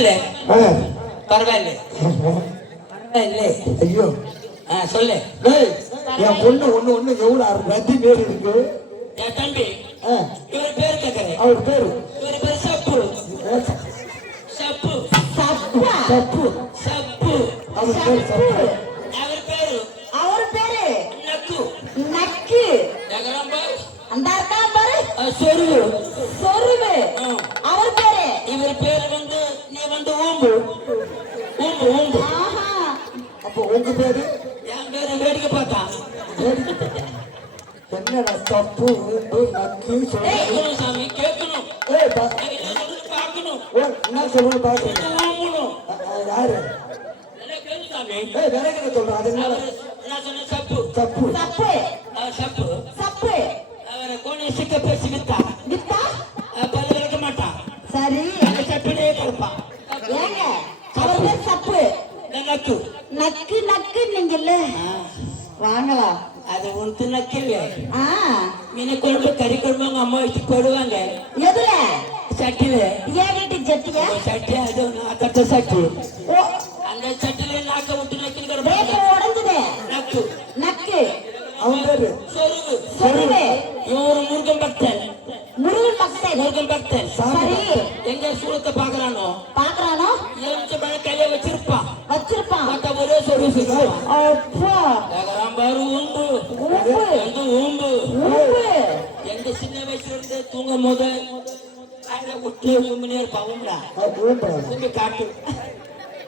பரவாயில்ல பரவாயில்ல பரவாயில்ல. ஐயோ சொல்லு. என் பொண்ணு ஒண்ணு எவ்வளவு ரத்தி பேர் இருக்கு. என் தம்பி இவர் பேரு கேட்கறேன். அவர் பேரு இவர் பேரு சப்பு சப்பு சப்பு சப்பு சப்பு. அவர் பேரு சப்பு. அவர் பேரு நக்கு நக்கு. நகரம் பாரு. அந்த இருக்கா பாரு. சொருவு சொருவு. அவர் பேரு. இவர் பேரு வந்து நீ வந்து ஊம்பு ஊம்பு ஊம்பு. அப்போ உங்க பேரு? என் பேரு வேடிக்கை பார்த்தா. என்னடா தப்பு நக்கு கேட்கணும் சாமி கேட்கணும். பார்க்கணும் என்ன சொல்லணும் பாக்கணும். ஊம்பணும். யாரு கேளு சாமி. விறகு சொல்றேன். அது என்ன நான் சொன்ன சப்பு தப்பு சப்பு சப்பு சப்பு. அவரை கோணி சிக்க பேசி வித்தா வித்தா பல்ல விளக்க மாட்டான். சரி. அந்த சப்பிலேயே கொடுப்பான். ஏங்க அவர் பேர் சப்பு. நக்கு நக்கு நக்கு நீங்கல்ல வாங்கலாம். அது உனக்கு நக்கல. ஆ மீன குழம்பு கறி குழம்பு அவங்க அம்மா வச்சு போடுவாங்க. எதுல? சட்டில. ஏன் வீட்டு சட்டியா? சட்டி அது நான் கட்ட சட்டி. ஓ அந்த சட்டில நாக்க விட்டு நக்கின்னு ரேட் உடைஞ்சது. நக்கு நக்கு. அவன் பேரு சொருவு சொருவு. இவரு முருகன் பக்தன். முருகன் பக்தன். முருகன் பக்தன். சரி. எங்க சூளத்தை பாக்குறானோ பாக்குறானோ எலுமிச்ச பழ கையில வச்சிருப்பான். வச்சிருப்பான். மத்த ஒரே சொருவு அப்பா பாரு ஊம்பு ஊம்பு வந்து ஊம்பு ஊம்பு. எங்க சின்ன வயசுல இருந்து தூங்கும் போது கையில ஒட்டியே ஊம்பினே இருப்பான். ஊம்புடா ஊம்பி காட்டு.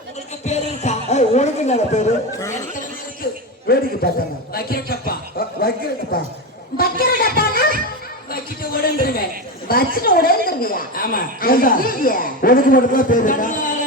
உங்களுக்கு பேரு இருக்கா? உனக்கு என்ன பேரு? எனக்கு இருக்கு. வேடிக்கை பார்த்தாங்க. வைக்கிற டப்பா வைக்கிறப்பா வைக்கிற டப்பானா வச்சுட்டு உடந்துருவேன். வச்சுட்டு உடைந்துருவியா? ஆமா. ஐயா உனக்கு மட்டும் தான் பேரு. கண்ணால